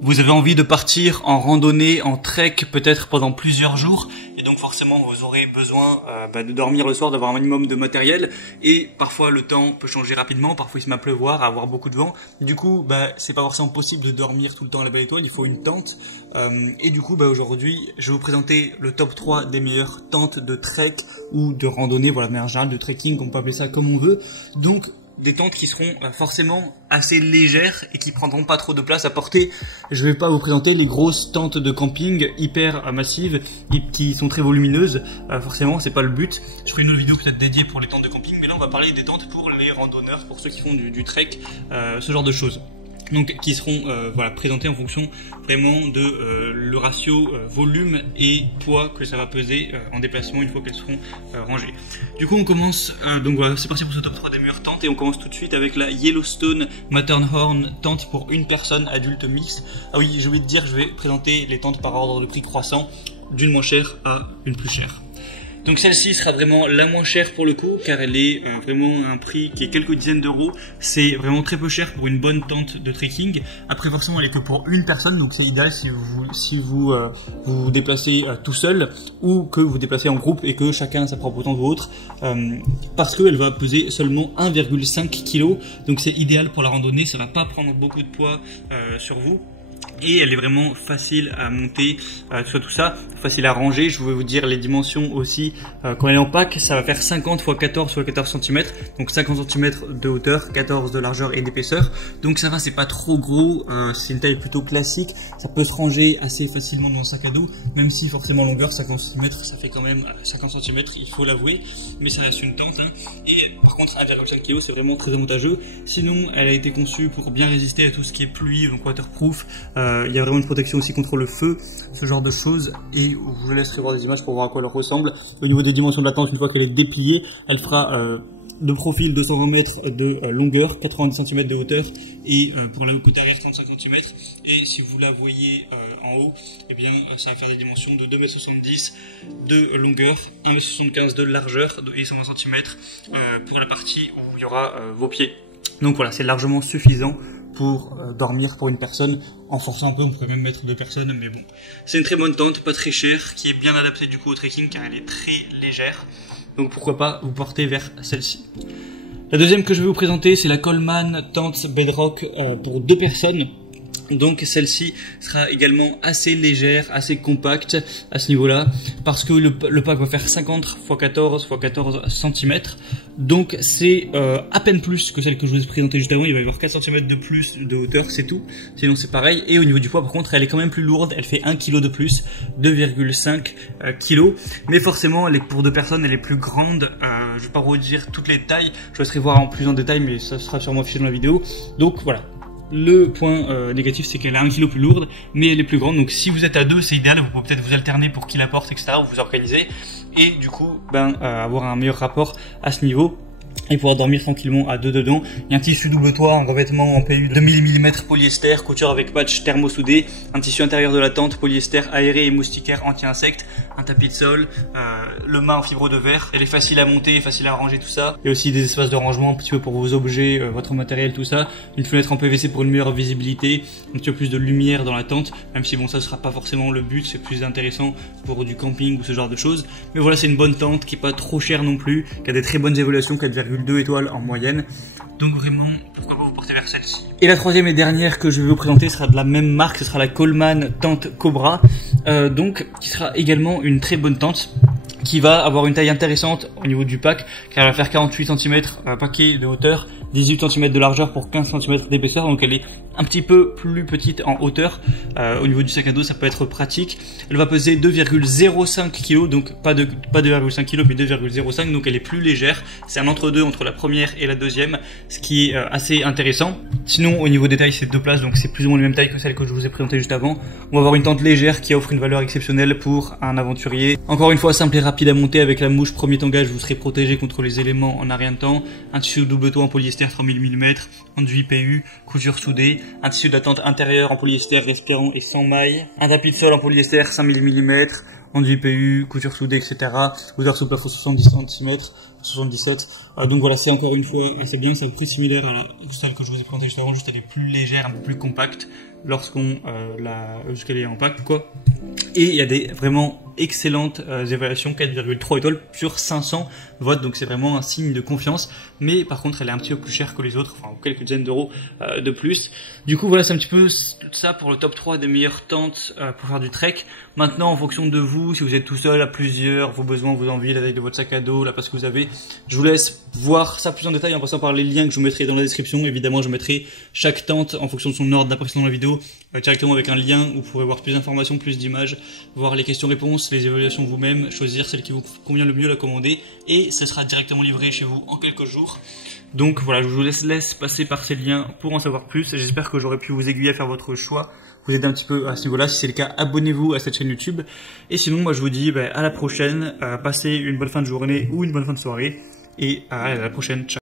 Vous avez envie de partir en randonnée, en trek, peut-être pendant plusieurs jours, et donc forcément vous aurez besoin de dormir le soir, d'avoir un minimum de matériel, et parfois le temps peut changer rapidement, parfois il se met à pleuvoir, à avoir beaucoup de vent, du coup c'est pas forcément possible de dormir tout le temps à la Belle Étoile, il faut une tente, et du coup aujourd'hui je vais vous présenter le top 3 des meilleures tentes de trek ou de randonnée, voilà, mais en général de trekking, on peut appeler ça comme on veut, donc des tentes qui seront forcément assez légères et qui prendront pas trop de place à porter. Je vais pas vous présenter les grosses tentes de camping hyper massives et qui sont très volumineuses, forcément c'est pas le but. Je ferai une autre vidéo peut-être dédiée pour les tentes de camping, mais là on va parler des tentes pour les randonneurs, pour ceux qui font du trek, ce genre de choses. Donc qui seront présentées en fonction vraiment de le ratio volume et poids que ça va peser en déplacement une fois qu'elles seront rangées. Du coup on commence, donc voilà, c'est parti pour ce top 3 des meilleures tentes et on commence tout de suite avec la Yellowstone Matterhorn tente pour une personne adulte mixte. Ah oui, j'ai oublié de dire, je vais présenter les tentes par ordre de prix croissant, d'une moins chère à une plus chère. Donc celle-ci sera vraiment la moins chère pour le coup, car elle est vraiment à un prix qui est quelques dizaines d'euros. C'est vraiment très peu cher pour une bonne tente de trekking. Après forcément elle est que pour une personne, donc c'est idéal si vous vous déplacez tout seul ou que vous vous déplacez en groupe et que chacun a sa propre tente ou autre, parce qu'elle va peser seulement 1,5 kg. Donc c'est idéal pour la randonnée, ça va pas prendre beaucoup de poids sur vous. Et elle est vraiment facile à monter, tout ça, facile à ranger. Je vais vous dire les dimensions aussi. Quand elle est en pack, ça va faire 50 x 14 x 14 cm, donc 50 cm de hauteur, 14 de largeur et d'épaisseur. Donc ça va, c'est pas trop gros, c'est une taille plutôt classique. Ça peut se ranger assez facilement dans le sac à dos, même si forcément longueur 50 cm, ça fait quand même 50 cm, il faut l'avouer. Mais ça reste une tente, hein. Et par contre 1,5 kg, c'est vraiment très avantageux. Sinon, elle a été conçue pour bien résister à tout ce qui est pluie, donc waterproof. Il y a vraiment une protection aussi contre le feu, ce genre de choses, et je vous laisserai voir des images pour voir à quoi elle ressemble. Au niveau des dimensions de la tente, une fois qu'elle est dépliée, elle fera de profil 220 mètres de longueur, 90 cm de hauteur, et pour la côté arrière 35 cm, et si vous la voyez en haut, eh bien ça va faire des dimensions de 2,70 m de longueur, 1,75 m de largeur et 120 cm pour la partie où il y aura vos pieds. Donc voilà, c'est largement suffisant pour dormir pour une personne. En forçant un peu, on peut même mettre deux personnes, mais bon. C'est une très bonne tente, pas très chère, qui est bien adaptée du coup au trekking car elle est très légère. Donc pourquoi pas vous porter vers celle-ci. La deuxième que je vais vous présenter, c'est la Coleman Tente Bedrock pour deux personnes. Donc celle-ci sera également assez légère, assez compacte à ce niveau-là, parce que le pack va faire 50 x 14 x 14 cm, donc c'est à peine plus que celle que je vous ai présentée juste avant. Il va y avoir 4 cm de plus de hauteur, c'est tout, sinon c'est pareil. Et au niveau du poids par contre elle est quand même plus lourde, elle fait 1 kg de plus, 2,5 kg, mais forcément elle est pour deux personnes, elle est plus grande. Je vais pas vous dire toutes les tailles, je vous laisserai voir en plus en détail, mais ça sera sûrement affiché dans la vidéo. Donc voilà. Le point négatif, c'est qu'elle est 1 kg plus lourde, mais elle est plus grande. Donc si vous êtes à deux, c'est idéal. Vous pouvez peut-être vous alterner pour qui la porte, etc. Vous vous organisez et du coup, avoir un meilleur rapport à ce niveau et pouvoir dormir tranquillement à deux dedans. Il y a un tissu double toit, un revêtement en PU de 1000 mm polyester, couture avec patch thermosoudé, un tissu intérieur de la tente, polyester aéré et moustiquaire anti-insectes, un tapis de sol, le mât en fibre de verre. Elle est facile à monter, facile à ranger, tout ça. Il y a aussi des espaces de rangement un petit peu pour vos objets, votre matériel, tout ça. Une fenêtre en PVC pour une meilleure visibilité, un petit peu plus de lumière dans la tente, même si bon, ça sera pas forcément le but, c'est plus intéressant pour du camping ou ce genre de choses. Mais voilà, c'est une bonne tente qui est pas trop chère non plus, qui a des très bonnes évaluations, 4,2 étoiles en moyenne. Donc vraiment, pourquoi pas vous porter vers celle-ci. Et la troisième et dernière que je vais vous présenter sera de la même marque, ce sera la Coleman Tente Cobra, qui sera également une très bonne tente, qui va avoir une taille intéressante au niveau du pack, car elle va faire 48 cm paquet de hauteur, 18 cm de largeur pour 15 cm d'épaisseur, donc elle est un petit peu plus petite en hauteur. Au niveau du sac à dos, ça peut être pratique. Elle va peser 2,05 kg, donc pas 2,5 kg mais 2,05, donc elle est plus légère. C'est un entre-deux entre la première et la deuxième, ce qui est assez intéressant. Sinon, au niveau des tailles, c'est deux places, donc c'est plus ou moins la même taille que celle que je vous ai présentée juste avant. On va avoir une tente légère qui offre une valeur exceptionnelle pour un aventurier. Encore une fois, simple et rapide à monter avec la mouche premier tangage, vous serez protégé contre les éléments en un rien de temps. Un tissu double toit en polyester 3000 mm, enduit PU, couture soudée, un tissu d'attente intérieur en polyester respirant et sans mailles, un tapis de sol en polyester 5000 mm, enduit PU, couture soudée, etc. Hauteur sous plafond 70 cm, 77. Donc voilà, c'est encore une fois assez bien, c'est à peu près similaire à celle que je vous ai présentée juste avant, juste elle est plus légère, un peu plus compacte lorsqu'on jusqu'elle est en pack quoi. Et il y a des vraiment excellentes évaluations, 4,3 étoiles sur 500 votes, donc c'est vraiment un signe de confiance. Mais par contre, elle est un petit peu plus chère que les autres, enfin quelques dizaines d'euros de plus. Du coup, voilà, c'est un petit peu tout ça pour le top 3 des meilleures tentes pour faire du trek. Maintenant, en fonction de vous, si vous êtes tout seul, à plusieurs, vos besoins, vos envies, la taille de votre sac à dos, la place que vous avez, je vous laisse voir ça plus en détail en passant par les liens que je vous mettrai dans la description. Évidemment, je mettrai chaque tente en fonction de son ordre d'apparition dans la vidéo directement avec un lien où vous pourrez voir plus d'informations, plus d'images, voir les questions-réponses, les évaluations vous-même, choisir celle qui vous convient le mieux, la commander, et ce sera directement livré chez vous en quelques jours. Donc voilà, je vous laisse passer par ces liens pour en savoir plus. J'espère que j'aurai pu vous aiguiller à faire votre choix, vous aider un petit peu à ce niveau-là. Si c'est le cas, abonnez-vous à cette chaîne YouTube. Et sinon, moi je vous dis à la prochaine, passez une bonne fin de journée ou une bonne fin de soirée, et à la prochaine. Ciao.